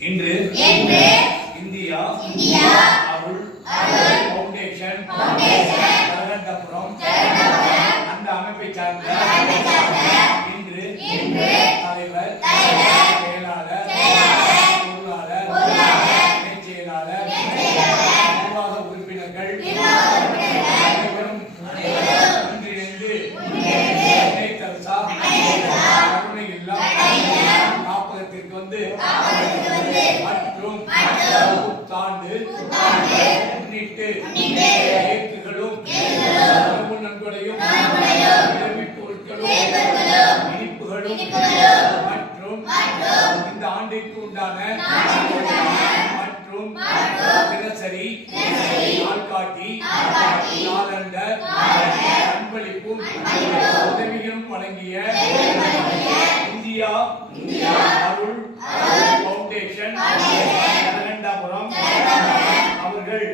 இன்று இந்தியா அருள் ஃபவுண்டேஷன் ஜெகநாதபுரம் அந்த அமைப்பை சார்ந்த இன்று தலைவர், செயலாளர், பொருளாளர், இணைச் செயலாளர், நிர்வாக உறுப்பினர்கள் அனைவரும் ஒன்றிணைந்து இணைத்தரசா கருணை இல்லம் காப்பகத்திற்கு வந்து மற்றும் புத்தாண்டு முன்னிட்டு கேக்குகளும் உணவு நன்கொடையும் பொருட்களும் இனிப்புகளும் மற்றும் இந்த ஆண்டிற்கு உண்டான மற்றும் தினசரி நாள்காட்டி காலண்டர் அன்பளிப்பும் உதவிகளும் வழங்கிய இந்தியா அருள் ஃபவுண்டேஷன் ஜெகநாதபுரம் அவர்கள்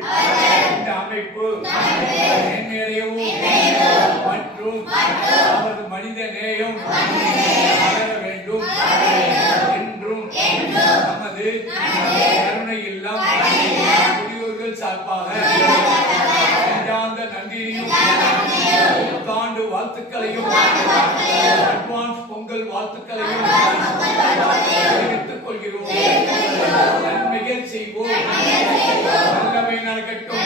இந்த அமைப்பு மேன்மேலையவும் மற்றும் அவரது மனித நேயம் வளர வேண்டும் என்றும் நமது கருணை இல்லம் முதியோர்கள் சார்பாக நெஞ்சார்ந்த நன்றியையும் புத்தாண்டு வாழ்த்துக்களையும் அட்வான்ஸ் பொங்கல் வாழ்த்துக்களையும் தெரிவித்துக் கொள்கிறோம். நன்மைகள் செய்வோம், நல்லவை நடக்கட்டும்.